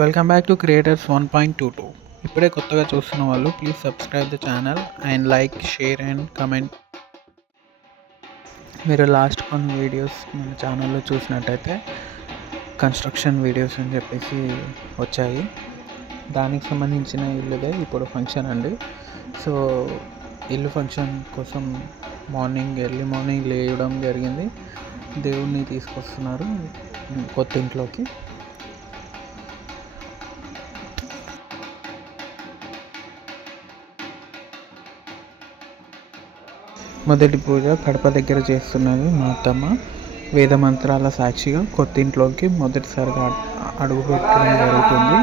Welcome back to creators 1.22. ఇప్పుడే కొత్తగా చూస్తున్న వాళ్ళు please subscribe the channel and like, share and comment. మీరు లాస్ట్ కొన్ని వీడియోస్ మన ఛానల్లో చూసినట్టయితే కన్స్ట్రక్షన్ వీడియోస్ అని చెప్పేసి వచ్చాయి. దానికి సంబంధించిన ఇల్లుదే ఇప్పుడు ఫంక్షన్ అండి. సో ఇల్లు ఫంక్షన్ కోసం ఎర్లీ మార్నింగ్ లేవడం జరిగింది. దేవుణ్ణి తీసుకొస్తున్నారు కొత్త ఇంట్లోకి. మొదటి పూజ కడప దగ్గర చేస్తున్నది మా అత్తమ్మ. వేద మంత్రాల సాక్షిగా కొత్త ఇంట్లోకి మొదటిసారిగా అడుగు పెట్టడం జరుగుతుంది.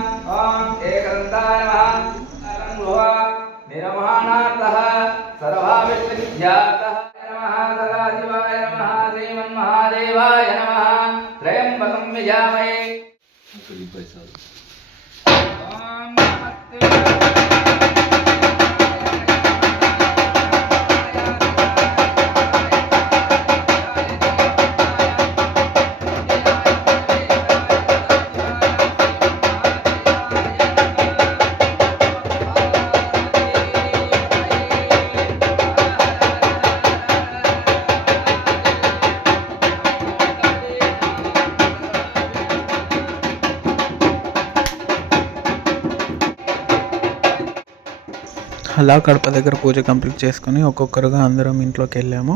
అలా కడప దగ్గర పూజ కంప్లీట్ చేసుకొని ఒక్కొక్కరుగా అందరం ఇంట్లోకి వెళ్ళాము.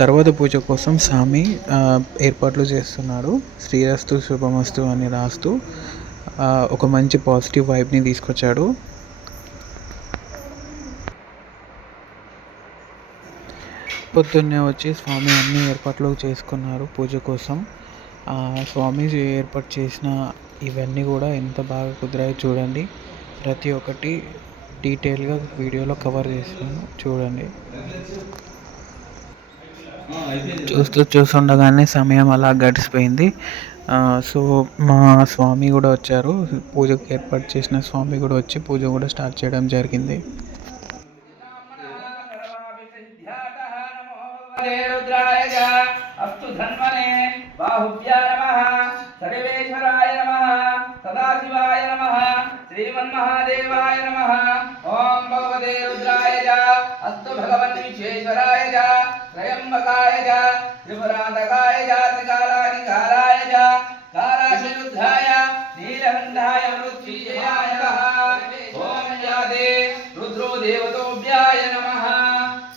తర్వాత పూజ కోసం స్వామి ఏర్పాట్లు చేస్తున్నాడు. శ్రీరస్తు శుభమస్తు అని రాస్తూ ఒక మంచి పాజిటివ్ వైబ్ని తీసుకొచ్చాడు. పొద్దున్నే వచ్చి స్వామి అన్ని ఏర్పాట్లు చేసుకున్నారు పూజ కోసం. స్వామి ఏర్పాటు చేసిన ఇవన్నీ కూడా ఎంత బాగా కుదిరాయో చూడండి. ప్రతి ఒక్కటి డీటెయిల్గా వీడియోలో కవర్ చేసాను, చూడండి. చూస్తుండగానే సమయం అలా గడిచిపోయింది. సో మా స్వామి కూడా వచ్చారు. పూజకు ఏర్పాటు చేసిన స్వామి కూడా వచ్చి పూజ కూడా స్టార్ట్ చేయడం జరిగింది. శ్రీమన్మహాదేవాయ నమః. ఓం భగవతే రుద్రాయ జ అస్తు భగవన్ విశ్వేశ్వరాయ జ త్రయంబకాయ జ త్రిపురాంతకాయ జ త్రికాలానికాలాయ జ కాలాశరుద్రాయ నీలకంఠాయ మృత్యుంజయాయ నమః. ఓం యాదే రుద్రో దేవతోభ్యాయ నమః.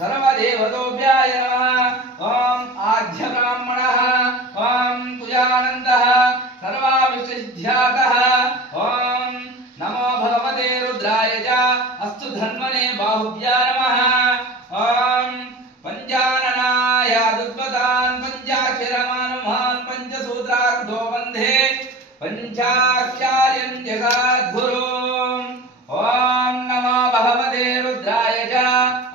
సర్వదేవతోభ్యాయ నమః. ఓం ఆద్య బ్రాహ్మణః. ఓం తుజానందః సర్వావిష్టిసిద్ధ్యాతః. ఓం నమో భగవతే రుద్రాయ జ అస్తు ధన్వనే బాహుభ్యాయ నమః. ఓం పంచాననాయ దుద్వతాన్ పంచాక్షరమానుమాన్ పంచసూత్రార్థో వందే పంచాక్షార్యం జగద్గురు. ఓం నమో భగవతే రుద్రాయ జ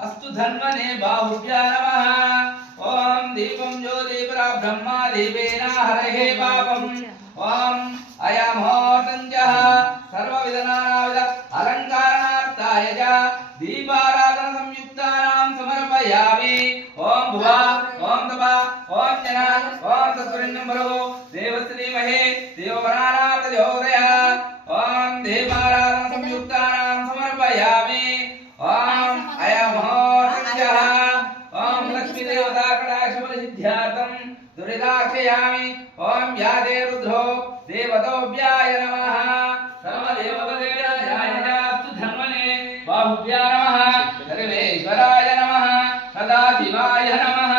అస్తు ధన్వనే బాహుభ్యాయ నమః. ఓం దీపం జ్యోతిపుర బ్రహ్మ దీపేన హరహే పాపం. ఓం అయమోర్తంజః సర్వవిధనానావిధ అలంకారణార్థాయ జ దీపారాధన సంయుక్తానాం సమర్పయామి. ఓం భువ ఓం తప ఓం జన ఓం తత్పురుషం భర్గో దేవస్య ధీమహి దేవవరాణా ప్రచోదయాత్. ఓం దీపారాధన సంయుక్తానాం సమర్పయామి. ఓం అయమోర్తంజః ఓం లక్ష్మీదేవతా కటాక్ష సిద్ధ్యార్థం దురితాక్షయామి. ఓం యాదే రుద్రో దేవతోభ్యాయ నమః. సర్వదేవతోభ్యాయ అస్తు ధన్వనే బాహుభ్యాయ నమః. సర్వేశ్వరాయ నమః. సదాశివాయ నమః.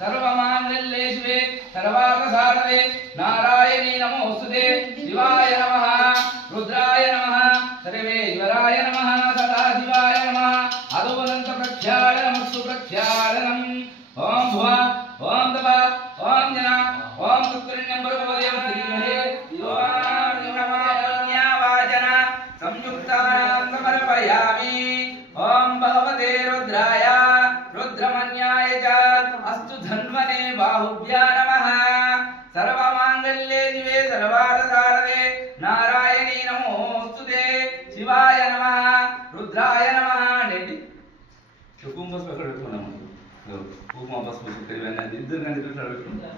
సర్వమాంగళ్యే శివే సర్వార్థసాధకే నారాయణీ నమోస్తుతే. శివాయ నమః. రుద్రాయ నమః. సర్వేశ్వరాయ నమః. సదాశివాయ నమః. అదోనంత ప్రక్షాళనమస్తు ప్రక్షాళనం. ఓం భువ ఓం తప ఓం జన ఓం తత్పురుషం భర్గో దేవస్య ధీమహి సంయుక్తానాం సమర్పయామి. ఓం భగవతే రుద్రాయ రుద్రమన్యాయ చ అస్తు ధన్వనే బాహుభ్యాయ నమః. సర్వమాంగళ్యే శివే సర్వార్థసాధకే నారాయణీ నమోస్తుతే. శివాయ నమః. రుద్రాయ నమః. బస్ ఎక్కడ పెట్టుకున్నాము కుంకుమ బస్ ఇద్దరు కానీ ఇద్దరు పెట్టుకుంటాం.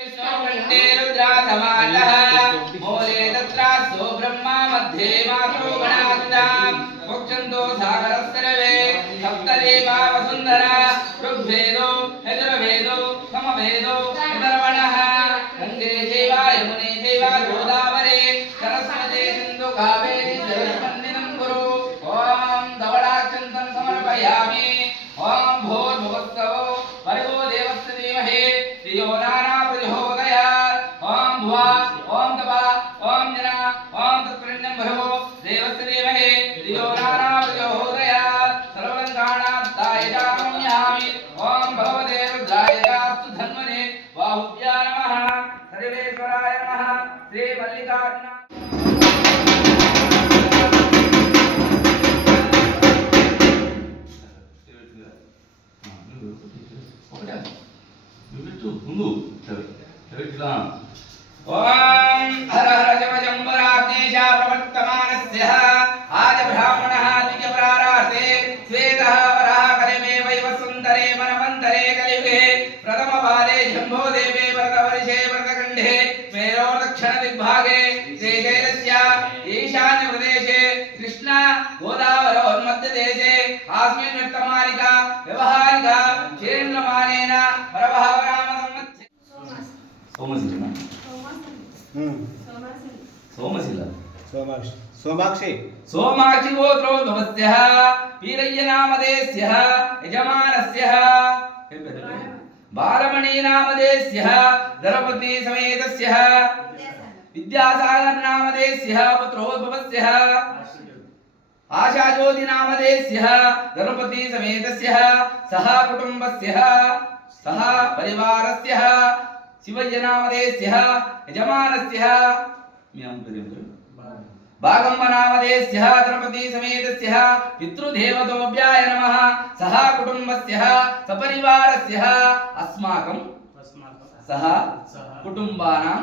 विष्णुकण्ठे रुद्रासमानः मूले तत्रासो ब्रह्मा मध्ये मातरो गणासुदां मोक्षन्तो सागरः सर्वे सप्तदेवा वसुन्धरा ऋग्वेदो यजुर्वेदो समवेदो अथर्वणः गङ्गे चैव यमुने चैव गोदावरी सरस्वती सिन्धु कावेरी जलस्पन्दिनं कुरु ॐ धवलाक्षन्तं समर्पयामि ॐ भूर्भुवस्सवो भर्गो देवस्य धीमहि धियो न प्रचोदयात् ॐ भुवा ॐ तपः ॐ जना ॐ तत्पुरुषं भर्गो देवस्य धीमहि धियो न प्रचोदयात् सर्वलङ्कानात्ताय जामयामि ॐ भगवते रुद्रायास्तु धन्वने बाहुभ्यां नमः सर्वेश्वराय नमः श्री मल्लिकार्जुन ओम हर हर जम जंबराग्नेश प्रवर्तमानस्य आज ब्राह्मणः द्विजप्रारार्थे श्वेतः वरः कलिमे वैवसुन्दरे मनमन्तरे कलियुगे प्रथमवारे जम्बोदेवे व्रतवर्षे व्रतखण्डे मेरो दक्षिण दिग्भागे श्रीशैलस्य ईशान्यप्रदेशे कृष्णा गोदावरोन्मध्यदेशे अस्मिन् वर्तमानिका व्यवहारिका चेन्द्रमानेन परभावराम संवत्सरे सोमाक्षी सोमाक्षी गोत्रो भवस्यः पीरय्य नामधेयस्यः यजमानस्यः बालमणि नामधेयस्यः धरपत्नी समेतस्यः विद्यासागर नामधेयस्यः पुत्रोद्भवस्यः आशाज्योति नामधेयस्यः धरपत्नी समेतस्यः सह कुटुम्बस्यः सह परिवारस्यः शिवय्य नामधेयस्यः यजमानस्यः भागम्ब नामधेयस्यः धर्मपति समेतस्यः पितृदेवतोभ्याय नमः सह कुटुम्बस्यः सपरिवारस्यः अस्माकं सह कुटुम्बानां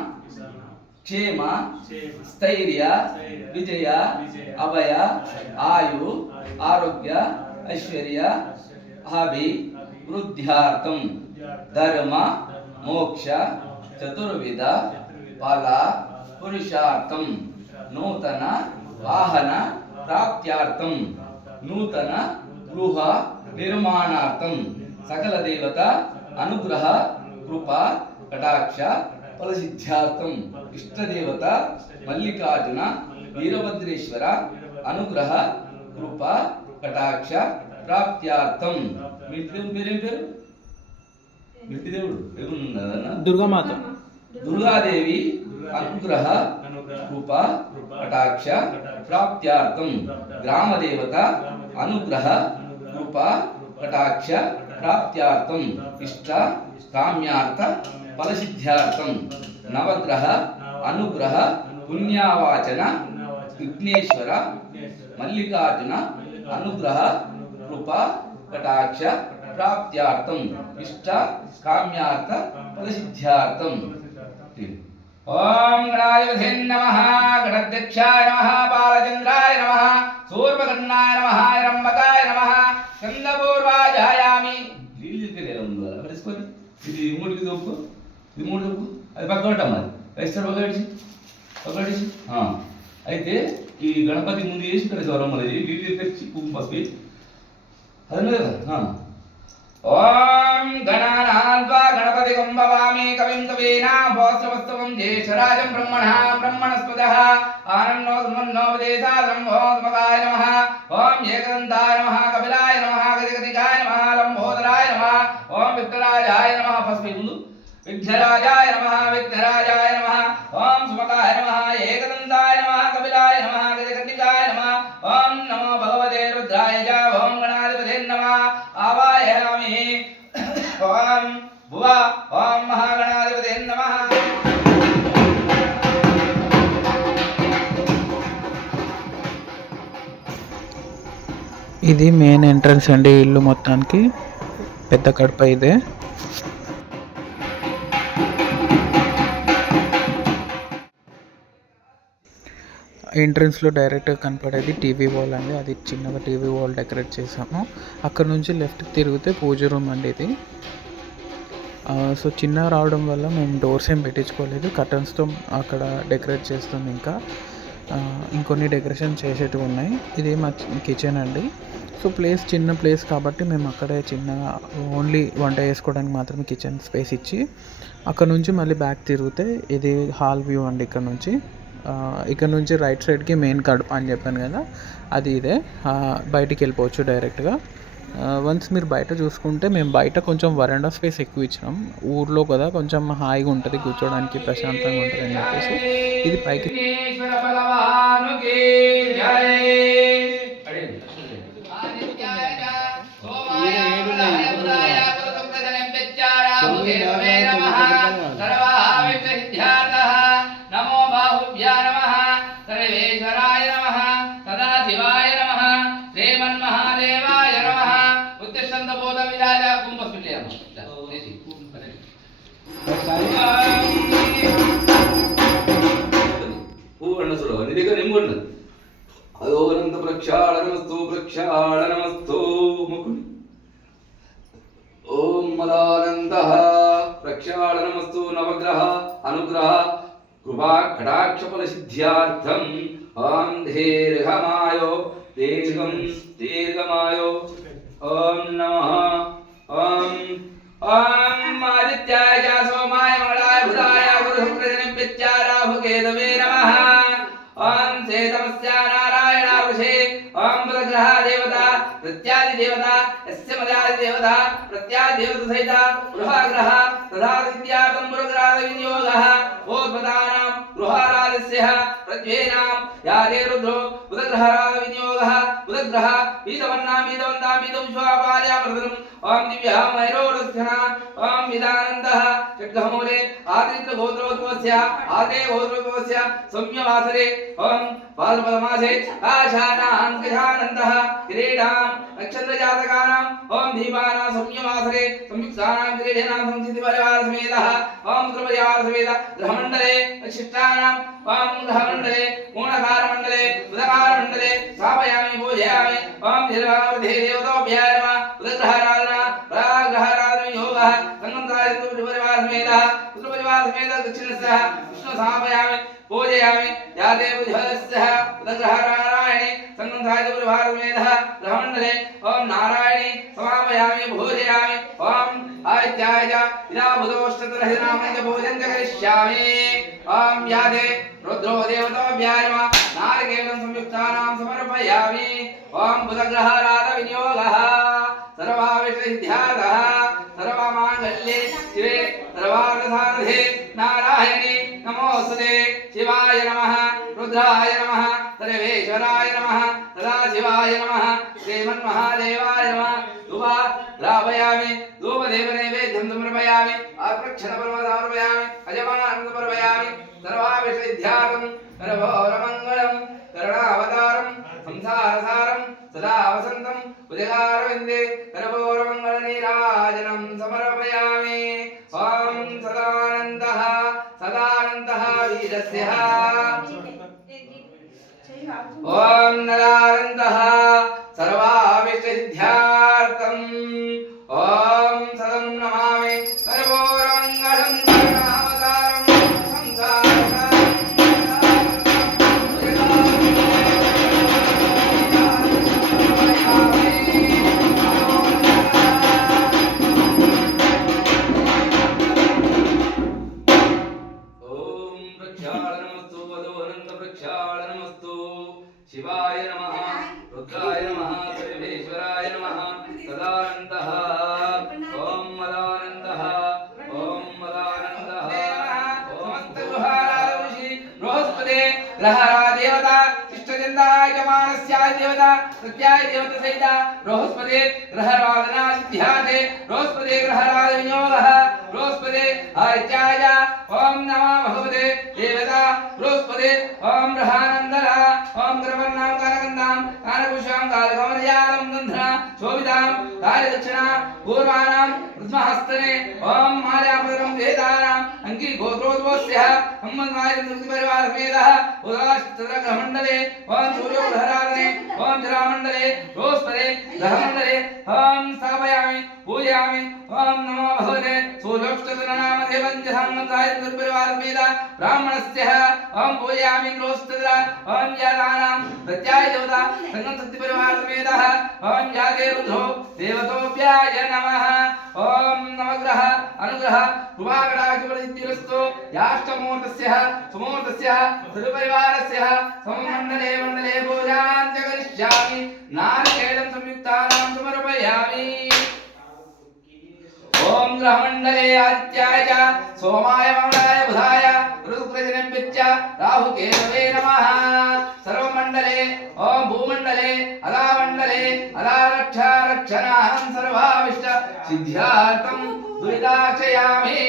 क्षेम स्थैर्य विजय अभय आयु आरोग्य ऐश्वर्य अभिवृद्ध्यार्थं धर्म मोक्ष चतुर्विध फल पुरुषार्थं नूतन वाहन प्राप्त्यार्थं नूतन गृह निर्माणार्थं सकल देवता अनुग्रह कृपा कटाक्ष फलसिद्ध्यार्थं इष्ट देवता मल्लिकार्जुन वीरभद्रेश्वर अनुग्रह कृपा कटाक्ष प्राप्त्यार्थं దుర్గామాత दुर्गादेवी अनुग्रह कृपा कटाक्ष प्राप्त्यार्थं ग्रामदेवता अनुग्रह कृपा कटाक्ष प्राप्त्यार्थं इष्ट काम्यार्थ फलसिद्ध्यार्थं नवग्रह अनुग्रह पुण्यावाचन विघ्नेश्वर मल्लिकार्जुन अनुग्रह कृपा कटाक्ष प्राप्त्यार्थं इष्ट काम्यार्थ फलसिद्ध्यार्थं ओम गणाधिपते नमः गणाध्यक्षाय नमः बालचंद्राय नमः सूर्पकर्णाय नमः रंबकाय नमः स्कंदपूर्वाजायामि लीली केलेला मुलगा पडस्कोनी ఇది మూడుకి దొక్కు ఇది మూడు దొక్కు అది పక్కడటం అది వేస్తారు పక్కడిసి అయితే ఈ గణపతి ముందు వేసి ఇక్కడ గౌరమ్మలది లీలి తెచ్చి కుంకుమ పసుపు అదే కదా ओम गणानान्त्वा गणपतिं भवामि कविं कवीनां भोस्त्रवस्तवं ज्येष्ठराजं ब्रह्मणस्पदः आनन्नो सम्मन्नो वदेशादं ओम स्मकाय नमः ओम एकदन्ताय नमः कपिलाय नमः गजगणिकाय नमः लंबोदराय नमः ओम विघ्नराजाय नमः पस्मै मुंदु विघ्नराजाय नमः ओम स्मकाय नमः एकदन्ताय नमः कपिलाय नमः गजगणिकाय नमः ओम नमो भगवते रुद्राय च ओम गणाधिपते नमः आवाहयामि ओम भुवा ओम महागणाधिपते नमः ఇది మెయిన్ ఎంట్రన్స్ అండి ఇల్లు మొత్తానికి పెద్ద కడప ఇదే ఎంట్రన్స్లో డైరెక్ట్గా కనపడేది టీవీ వాల్ అండి. అది చిన్నగా టీవీ వాల్ డెకరేట్ చేసాము. అక్కడ నుంచి లెఫ్ట్కి తిరిగితే పూజ రూమ్ అండి ఇది. సో చిన్నగా రావడం వల్ల మేము డోర్స్ ఏం పెట్టించుకోలేదు, కర్టన్స్తో అక్కడ డెకరేట్ చేస్తుంది. ఇంకా ఇంకొన్ని డెకరేషన్ చేసేటివి ఉన్నాయి. ఇది మా కిచెన్ అండి. సో చిన్న ప్లేస్ కాబట్టి మేము అక్కడే చిన్నగా ఓన్లీ వంట చేసుకోవడానికి మాత్రమే కిచెన్ స్పేస్ ఇచ్చి అక్కడ నుంచి మళ్ళీ బ్యాక్ తిరిగితే ఇది హాల్ వ్యూ అండి. ఇక్కడ నుంచి రైట్ సైడ్కి మెయిన్ కడప అని చెప్పాను కదా, అది ఇదే. బయటికి వెళ్ళిపోవచ్చు డైరెక్ట్గా. వన్స్ మీరు బయట చూసుకుంటే మేము బయట కొంచెం వరండా స్పేస్ ఎక్కువ ఇచ్చినాం. ఊర్లో కదా కొంచెం హాయిగా ఉంటుంది, కూర్చోడానికి ప్రశాంతంగా ఉంటుంది అని చెప్పేసి ఇది పైకి. నమో బాహుభ్యాయ నమః, సర్వేశ్వరాయ నమః, సదాశివాయ నమః, శ్రీమన్మహాదేవాయ నమః. ఉత్తిష్టంత బోధ విరాజ కుంభస్మిట్లేయమ్మ. నీ దగ్గర ఏం కొన్నది? అదోనంత ప్రక్షాళనమస్తు ముక్కుని. ఓం మదానందః ప్రక్షాళనమస్తు నవగ్రహ అనుగ్రహ కృపా కటాక్షఫల సిద్ధ్యార్థం. ఓం దీర్ఘమాయో ఓం నమః. ఓం ఆదిత్యాయ సోమాయ మంగళాయ బుధాయ గురు శుక్రశని పిత్యారాహుకేతవే నమః. ఓం సేతమస్య నారాయణ వృషే. ఓం బుధగ్రహ దేవత ప్రత్యాది దేవత యస్య మదాది దేవత ప్రత్యాది దేవత సహిత గృహగ్రహ తథా సిద్ధ్యార్థం బుధగ్రహ వినియోగః. ఓద్భతానాం గృహారాధస్య ప్రత్యేనాం యాదే రుద్రో బుధగ్రహరాధ వినియోగః. బుధగ్రహ వీతవన్నాం విశ్వాపార్యామృతం. ఓం దివ్యామైరోరస్యన. ఓం విదానందః షడ్గమూలే ఆదిత్య గోత్రోద్భవస్య ఆదే గోత్రోద్భవస్య సౌమ్యవాసరే. ఓం భాద్రపదమాసే ఆషాఢాం గజానందః కిరీటాం నక్షత్రజాతకానాం. ఓం దీపానాం సౌమ్యవాసరే సంయుక్తానాం కిరీటానాం సంసిద్ధి పరివార సమేతః. ఓం త్రిపరివార సమేత గ్రహమండలే శిష్టానాం. ఓం గ్రహమండలే మూఢకారమండలే బుధకారమండలే స్థాపయామి పూజయామి. ఓం నిర్వావధే దేవతోభ్యాయ నమః. బుధగ్రహారాధన ప్రాగ్రహారాధన యోగః సంగంతాయ త్రిపరివార సమేతః. త్రిపరివార సమేత దక్షిణస్య విష్ణు స్థాపయామి పూజయామి. యాదే బుధస్య బుధగ్రహారాయణే సంగంతాయ త్రిపరివార సమేతః గ్రహమండలే. ఓం నారాయణి సమాపయామి పూజయామి. ఓం ఆదిత్యాయ ఇదా బుధోష్టతరహినామంచ పూజం చ కరిష్యామి. ఓం యాదే రుద్రో దేవతోభ్యాయ నమః. నారికేళం సంయుక్తానాం సమర్పయామి. ఓం బుధగ్రహారాధ వినియోగః సర్వావిషసిద్ధ్యార్థః సర్వమాంగళ్యే శివే సర్వార్థసారథే నారాయణే నమోస్తుతే. శివాయ నమః, రుద్రాయ నమః, సర్వేశ్వరాయ నమః, సదాశివాయ నమః, శ్రీమన్మహాదేవాయ నమః. ధూపద్రాపయామి. ధూపదేవనైవేద్యం సమర్పయామి. ఆప్రక్షణపర్వదార్పయామి. అజమానం సమర్పయామి. సర్వావిషసిద్ధ్యార్థం కరఘోరమంగళం కరుణావతారం సంసారసారం సదా వసంతం ఉదయారవిందే కరఘోరమంగళ నీరాజనం సమర్పయామి. ఓం సదానందః వీరస్య. ఓం నదానందః సర్వావిష్టసిద్ధ్యార్థం. ఓం సదం నమామి. కరఘోరమంగళం కరుణావతారం సంసారసారం శివాయ నమః, రుద్రాయ నమః, సర్వేశ్వరాయ నమః, సదానందః. ఓం మదానందః. ఓం మదానందః. సమస్త గృహారాధి బృహస్పతే గ్రహరాదేవత ఇష్టజందాయమానస్య దేవత ప్రత్యాయ దేవత సహిత బృహస్పతే గ్రహరాధనా సిద్ధ్యాదే. బృహస్పతే గ్రహరాధ వినియోగః. బృహస్పతే ఆదిత్యాయ. ఓం నమో భగవతే దేవత బృహస్పతే. ఓం గ్రహానందన. ఓం గ్రహవర్ణాం కాలగంధాం కాలకుశాం కాలకమలయాలం గంధన శోభితాం కాలదక్షిణ పూర్వాణాం రుద్మహస్తనే. ఓం మాల్యాపదం వేదానాం అంగీ గోత్రోద్భవస్య ग्रहमंडले ओम सूर्य ग्रहराधने ओम जरामंडले रोस्पदे ग्रहमंडले ओम स्थापयामि पूजयामि ओम नमो भगवते सूर्योष्टनाम देवंजहंगाय दुर्परिवार समेत ब्राह्मणस्य ओम पूजयामि रोस्पदे ओम यादानां प्रत्याय देवता संगम शक्ति परिवार समेत ओम यादे रुद्रो देवतोभ्याय नमः ओम नवग्रह अनुग्रह कृपाकटाक्षपरिसिद्धिरस्तु याष्टमूर्तस्य सुमूर्तस्य सर्वपरिवारस्य सममण्डले मण्डले पूजां च करिष्यामि नारिकेलं संयुक्तानां समर्पयामि ओम ग्रहमण्डले आदित्याय च सोमाय मंगलाय बुधाय ऋतुप्रजनेभ्यश्च राहुकेतवे नमः सर्वमण्डले ओम भूमण्डले अदामण्डले अदारक्षारक्षणाहं सर्वाविष्ट सिद्ध्यार्थं दुरिताक्षयामि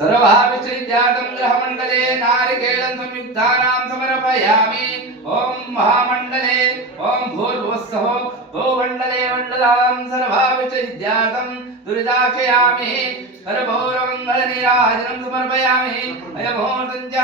सर्वाभिष्टसिद्ध्यार्थं ग्रहमण्डले नारिकेलं संयुक्तानां समर्पयामि ओम महामण्डले ओम भूर्भुवस्सहो भूमण्डले मण्डलां सर्वाभिष्टसिद्ध्यार्थं दुरिताक्षयामि कर्पूरमङ्गलनीराजनं समर्पयामि अयमुहूर्तं च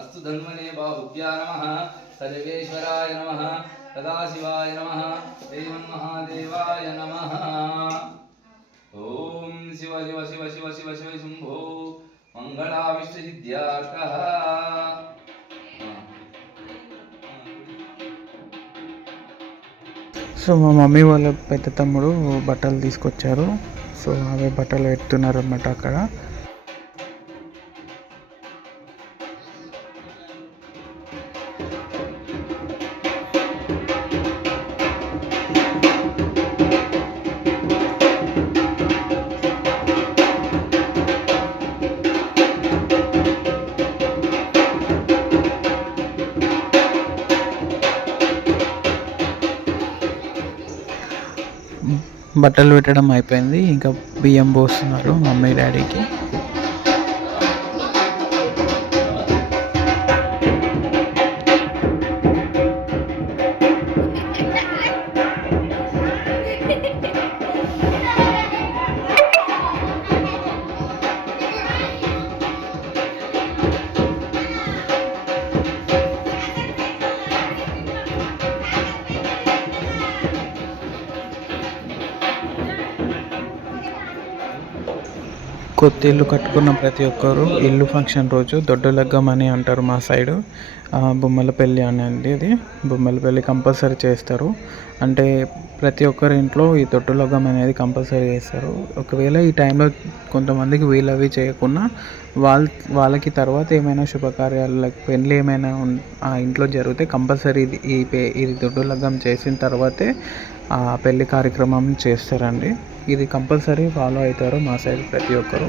अस्तु धन्वने बाहुभ्या नमः सर्वेश्वराय नमः सदाशिवाय नमः श्रीमन्महादेवाय नमः ओम शिव शिव शिव शिव शिव शिव शंभो मंगलाविष्टसिद्ध्यार्थः సో మా మమ్మీ వాళ్ళ పెద్ద తమ్ముడు బట్టలు తీసుకొచ్చారు. సో అవే బట్టలు పెడుతున్నారు అన్నమాట అక్కడ. బట్టలు పెట్టడం అయిపోయింది. ఇంకా బియ్యం పోస్తున్నారు మమ్మీ డాడీకి. కొత్త ఇల్లు కట్టుకున్న ప్రతి ఒక్కరు ఇల్లు ఫంక్షన్ రోజు దొడ్డలగ్గం అని అంటారు మా సైడు. బొమ్మల పెళ్ళి అనేది ఇది బొమ్మల పెళ్ళి కంపల్సరీ చేస్తారు. అంటే ప్రతి ఒక్కరి ఇంట్లో ఈ దొడ్డలగ్గం అనేది కంపల్సరీ చేస్తారు. ఒకవేళ ఈ టైంలో కొంతమందికి వీళ్ళవి చేయకుండా వాళ్ళకి తర్వాత ఏమైనా శుభకార్యాలు లైక్ పెళ్ళి ఏమైనా ఆ ఇంట్లో జరిగితే కంపల్సరీ ఇది దొడ్డలగ్గం చేసిన తర్వాతే ఆ పెళ్లి కార్యక్రమం చేస్తారండి. ఇది కంపల్సరీ ఫాలో అవుతారు మా సైడ్ ప్రతి ఒక్కరు.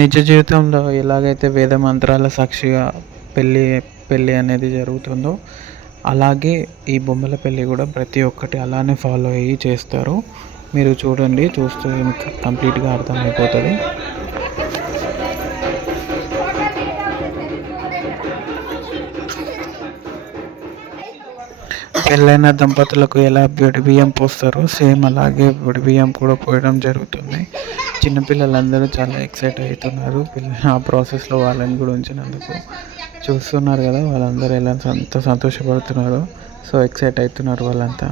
నిజ జీవితంలో ఎలాగైతే వేద మంత్రాల సాక్షిగా పెళ్ళి అనేది జరుగుతుందో అలాగే ఈ బొమ్మల పెళ్ళి కూడా ప్రతి ఒక్కటి అలానే ఫాలో అయ్యి చేస్తారు. మీరు చూడండి, చూస్తే మీకు కంప్లీట్గా అర్థమైపోతుంది. పెళ్ళైన దంపతులకు ఎలా పొడి బియ్యం పోస్తారో సేమ్ అలాగే పొడి బియ్యం కూడా పోయడం జరుగుతుంది. చిన్నపిల్లలందరూ చాలా ఎక్సైట్ అవుతున్నారు ఆ ప్రాసెస్లో వాళ్ళని కూడా ఉంచినందుకు. చూస్తున్నారు కదా వాళ్ళందరూ ఎలా ఎంత సంతోషపడుతున్నారు. సో ఎక్సైట్ అవుతున్నారు వాళ్ళంతా.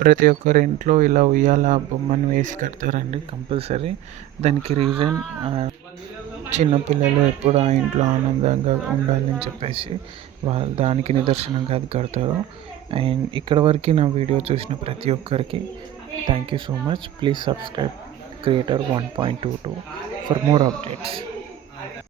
ప్రతి ఒక్కరి ఇంట్లో ఇలా ఉయ్యాల బొమ్మను వేసి కడతారండి కంపల్సరీ. దానికి రీజన్ చిన్నపిల్లలు ఎప్పుడు ఆ ఇంట్లో ఆనందంగా ఉండాలని చెప్పేసి దానికి నిదర్శనంగా అది కడతారు. అండ్ ఇక్కడ వరకు నా వీడియో చూసిన ప్రతి ఒక్కరికి thank you so much. Please subscribe Creator 1.22 for more updates.